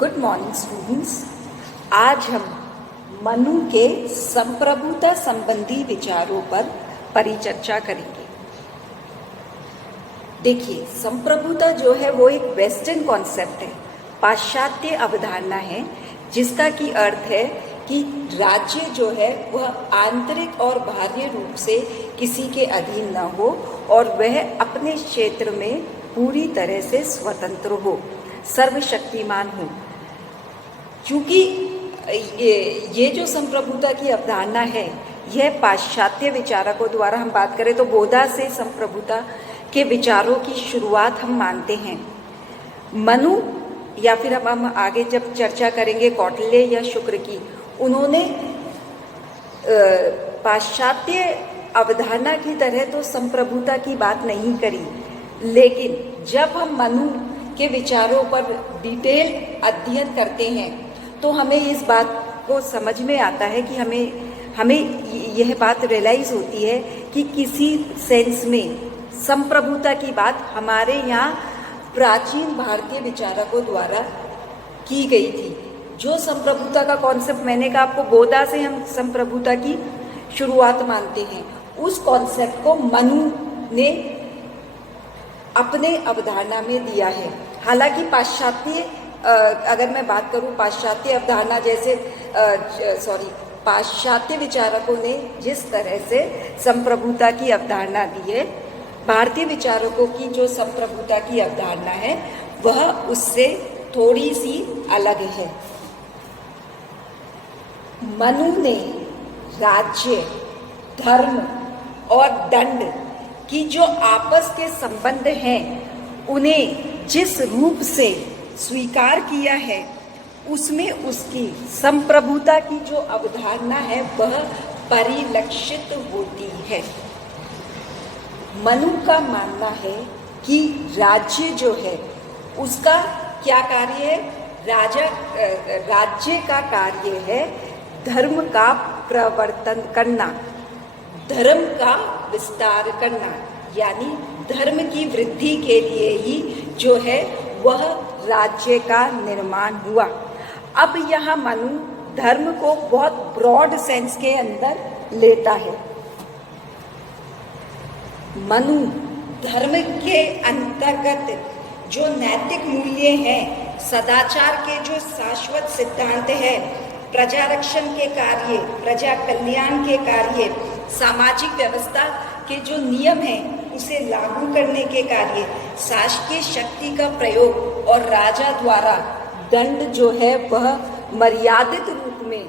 Good morning students. आज हम मनु के संप्रभुता संबंधी विचारों पर परिचर्चा करेंगे। देखिए, संप्रभुता जो है वो एक वेस्टर्न कॉन्सेप्ट है, पाश्चात्य अवधारणा है, जिसका की अर्थ है कि राज्य जो है वह आंतरिक और बाह्य रूप से किसी के अधीन न हो और वह अपने क्षेत्र में पूरी तरह से स्वतंत्र हो, सर्वशक्तिमान हो। क्योंकि ये जो संप्रभुता की अवधारणा है, यह पाश्चात्य विचारकों द्वारा, हम बात करें तो बोधा से संप्रभुता के विचारों की शुरुआत हम मानते हैं। मनु या फिर अब हम आगे जब चर्चा करेंगे कौटिल्य या शुक्र की, उन्होंने पाश्चात्य अवधारणा की तरह तो संप्रभुता की बात नहीं करी, लेकिन जब हम मनु के विचारों पर डिटेल अध्ययन करते हैं तो हमें इस बात को समझ में आता है कि हमें यह बात रियलाइज होती है कि किसी सेंस में संप्रभुता की बात हमारे यहाँ प्राचीन भारतीय विचारकों द्वारा की गई थी। जो संप्रभुता का कॉन्सेप्ट मैंने कहा आपको, बोधा से हम संप्रभुता की शुरुआत मानते हैं, उस कॉन्सेप्ट को मनु ने अपने अवधारणा में दिया है। हालांकि पाश्चात्य, अगर मैं बात करूं पाश्चात्य अवधारणा जैसे पाश्चात्य विचारकों ने जिस तरह से संप्रभुता की अवधारणा दी है, भारतीय विचारकों की जो संप्रभुता की अवधारणा है वह उससे थोड़ी सी अलग है। मनु ने राज्य, धर्म और दंड की जो आपस के संबंध हैं, उन्हें जिस रूप से स्वीकार किया है, उसमें उसकी संप्रभुता की जो अवधारणा है वह परिलक्षित होती है। मनु का मानना है कि राज्य जो है उसका क्या कार्य है? राज्य का कार्य है धर्म का प्रवर्तन करना, धर्म का विस्तार करना, यानी धर्म की वृद्धि के लिए ही जो है वह राज्य का निर्माण हुआ। अब यहाँ मनु धर्म को बहुत ब्रॉड सेंस के अंदर लेता है। मनु धर्म के अंतर्गत जो नैतिक मूल्य हैं, सदाचार के जो शाश्वत सिद्धांत है, प्रजा रक्षण के कार्य, प्रजा कल्याण के कार्य, सामाजिक व्यवस्था के जो नियम हैं उसे लागू करने के कार्य, शासकीय शक्ति का प्रयोग और राजा द्वारा दंड जो है वह मर्यादित रूप में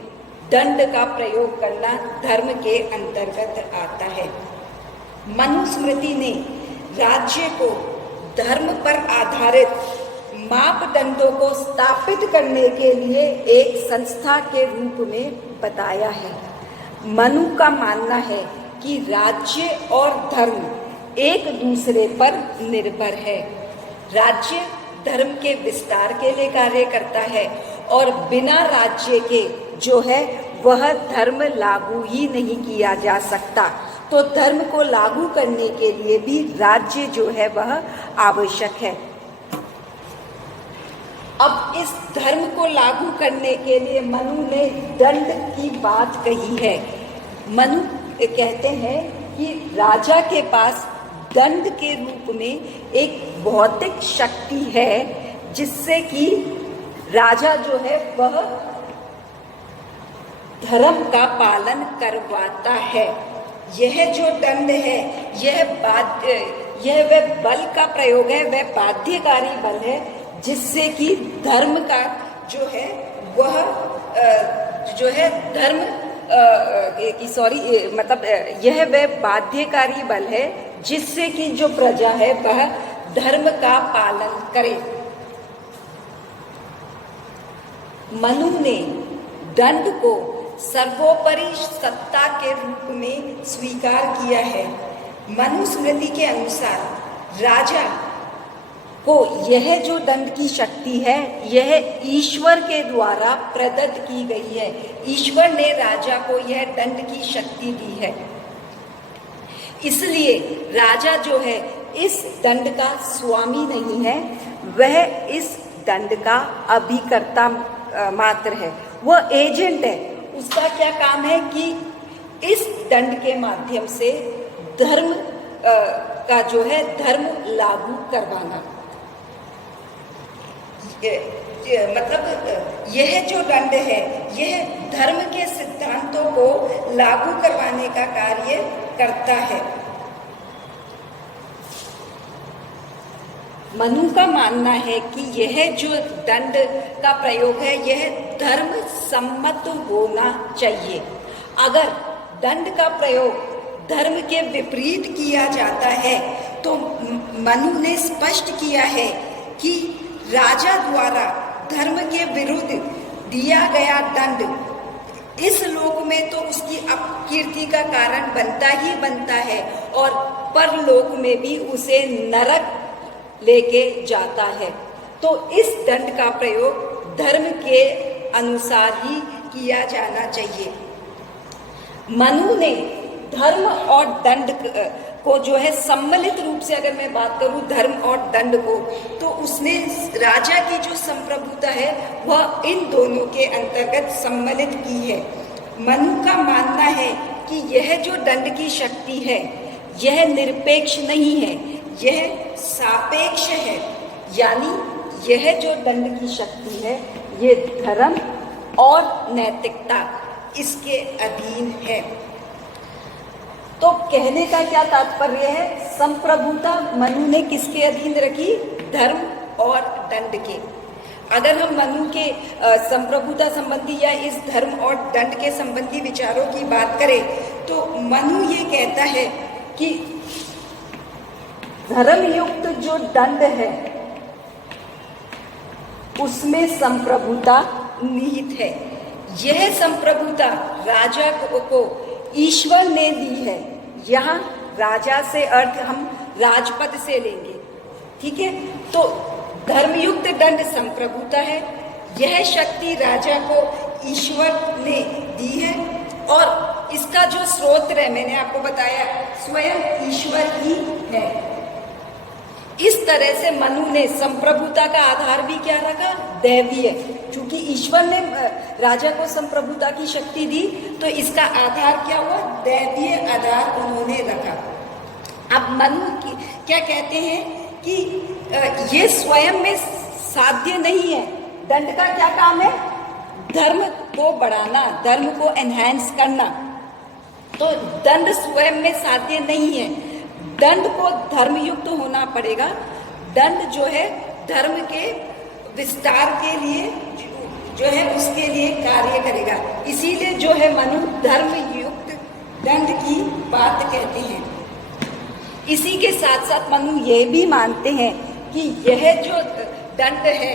दंड का प्रयोग करना धर्म के अंतर्गत आता है। मनुस्मृति ने राज्य को धर्म पर आधारित मापदंडों को स्थापित करने के लिए एक संस्था के रूप में बताया है। मनु का मानना है कि राज्य और धर्म एक दूसरे पर निर्भर है। राज्य धर्म के विस्तार के लिए कार्य करता है और बिना राज्य के जो है वह धर्म लागू ही नहीं किया जा सकता। तो धर्म को लागू करने के लिए भी राज्य जो है वह आवश्यक है। अब इस धर्म को लागू करने के लिए मनु ने दंड की बात कही है। मनु कहते हैं कि राजा के पास दंड के रूप में एक भौतिक शक्ति है, जिससे कि राजा जो है वह धर्म का पालन करवाता है। यह जो दंड है यह वह बल का प्रयोग है, वह बाध्यकारी बल है, जिससे कि धर्म का जो है वह धर्म यह वह बाध्यकारी बल है जिससे कि जो प्रजा है वह धर्म का पालन करे। मनु ने दंड को सर्वोपरि सत्ता के रूप में स्वीकार किया है। मनुस्मृति के अनुसार राजा को यह जो दंड की शक्ति है यह ईश्वर के द्वारा प्रदत्त की गई है। ईश्वर ने राजा को यह दंड की शक्ति दी है। इसलिए राजा जो है इस दंड का स्वामी नहीं है, वह इस दंड का अभिकर्ता मात्र है, वह एजेंट है। उसका क्या काम है कि इस दंड के माध्यम से धर्म का जो है धर्म लागू करवाना। मतलब यह जो दंड है यह धर्म के सिद्धांतों को लागू करवाने का कार्य करता है। मनु का मानना है कि यह जो दंड का प्रयोग है यह धर्म सम्मत होना चाहिए। अगर दंड का प्रयोग धर्म के विपरीत किया जाता है तो मनु ने स्पष्ट किया है कि राजा द्वारा धर्म के विरुद्ध दिया गया दंड इस लोक में तो उसकी अपकीर्ति का कारण बनता ही बनता है और परलोक में भी उसे नरक लेके जाता है। तो इस दंड का प्रयोग धर्म के अनुसार ही किया जाना चाहिए। मनु ने धर्म और दंड को जो है सम्मिलित रूप से, अगर मैं बात करूं धर्म और दंड को, तो उसने राजा की जो संप्रभुता है वह इन दोनों के अंतर्गत सम्मिलित की है। मनु का मानना है कि यह जो दंड की शक्ति है यह निरपेक्ष नहीं है, यह सापेक्ष है। यानी यह जो दंड की शक्ति है ये धर्म और नैतिकता इसके अधीन है। तो कहने का क्या तात्पर्य है, संप्रभुता मनु ने किसके अधीन रखी, धर्म और दंड के। अगर हम मनु के संप्रभुता संबंधी या इस धर्म और दंड के संबंधी विचारों की बात करें तो मनु ये कहता है कि धर्मयुक्त जो दंड है उसमें संप्रभुता निहित है। यह संप्रभुता राजा को ईश्वर ने दी है। यहाँ राजा से अर्थ हम राजपद से लेंगे, ठीक है। तो धर्मयुक्त दंड संप्रभुता है, यह शक्ति राजा को ईश्वर ने दी है और इसका जो स्रोत है मैंने आपको बताया स्वयं ईश्वर ही है। इस तरह से मनु ने संप्रभुता का आधार भी क्या रखा, दैवीय। चूंकि ईश्वर ने राजा को संप्रभुता की शक्ति दी तो इसका आधार क्या हुआ, दैवीय आधार उन्होंने रखा। अब मनु क्या कहते हैं कि ये स्वयं में साध्य नहीं है। दंड का क्या काम है, धर्म को बढ़ाना, धर्म को एनहांस करना। तो दंड स्वयं में साध्य नहीं है, दंड को धर्मयुक्त होना पड़ेगा। दंड जो है धर्म के विस्तार के लिए जो है उसके लिए कार्य करेगा। इसीलिए जो है मनु धर्मयुक्त दंड की बात कहते हैं। इसी के साथ साथ मनु ये भी मानते हैं कि यह जो दंड है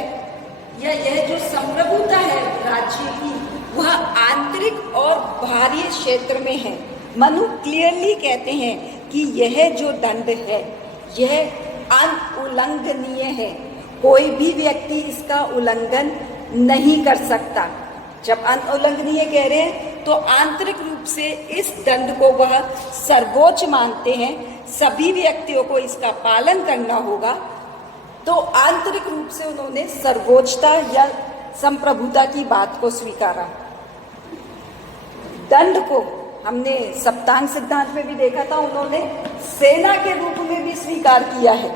या यह जो संप्रभुता है राज्य की वह आंतरिक और बाहरी क्षेत्र में है। मनु क्लियरली कहते हैं कि यह जो दंड है यह अनुल्लंघनीय है, कोई भी व्यक्ति इसका उल्लंघन नहीं कर सकता। जब अनुल्लंघनीय कह रहे हैं तो आंतरिक रूप से इस दंड को वह सर्वोच्च मानते हैं, सभी व्यक्तियों को इसका पालन करना होगा। तो आंतरिक रूप से उन्होंने सर्वोच्चता या संप्रभुता की बात को स्वीकारा। दंड को हमने सप्तांग सिद्धांत में भी देखा था, उन्होंने सेना के रूप में भी स्वीकार किया है।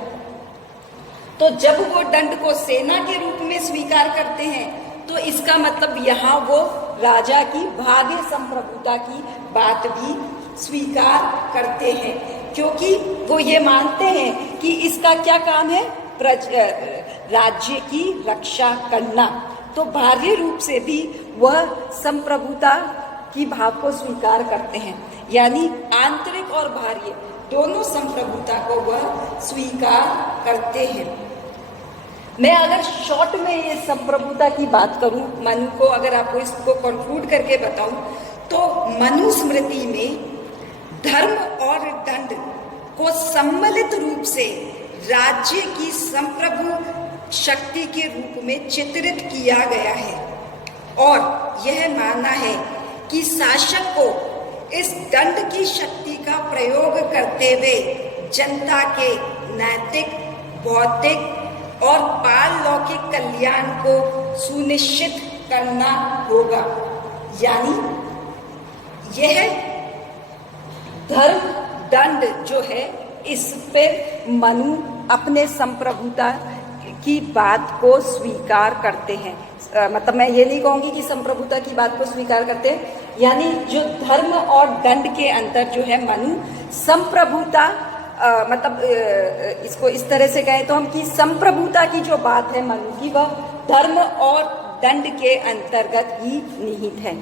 तो जब वो दंड को सेना के रूप में स्वीकार करते हैं तो इसका मतलब यहाँ वो राजा की बाह्य संप्रभुता की बात भी स्वीकार करते हैं, क्योंकि वो ये मानते हैं कि इसका क्या काम है, राज्य की रक्षा करना। तो बाह्य रूप से भी वह संप्रभुता की भाव को स्वीकार करते हैं, यानी आंतरिक और बाह्य दोनों संप्रभुता को वह स्वीकार करते हैं। मैं अगर शॉर्ट में ये संप्रभुता की बात करूं, मनु को अगर आपको इसको कंक्लूड करके बताऊं तो मनुस्मृति में धर्म और दंड को सम्मिलित रूप से राज्य की संप्रभु शक्ति के रूप में चित्रित किया गया है और यह मानना है कि शासक को इस दंड की शक्ति का प्रयोग करते हुए जनता के नैतिक, भौतिक और पारलौकिक कल्याण को सुनिश्चित करना होगा। यानी यह धर्म दंड जो है, इस पर मनु अपने संप्रभुता की बात को स्वीकार करते हैं। मतलब मैं ये नहीं कहूँगी कि संप्रभुता की बात को स्वीकार करते हैं, यानी जो धर्म और दंड के अंतर जो है, मनु संप्रभुता मतलब इसको इस तरह से कहें तो हम कि संप्रभुता की जो बात है मनु की, वह धर्म और दंड के अंतर्गत ही निहित है।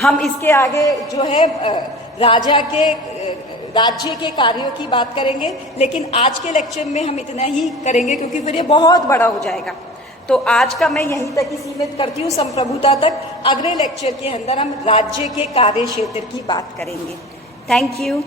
हम इसके आगे जो है राज्य के कार्यों की बात करेंगे, लेकिन आज के लेक्चर में हम इतना ही करेंगे क्योंकि फिर ये बहुत बड़ा हो जाएगा। तो आज का मैं यहीं तक ही सीमित करती हूँ, संप्रभुता तक। अगले लेक्चर के अंदर हम राज्य के कार्य क्षेत्र की बात करेंगे। Thank you.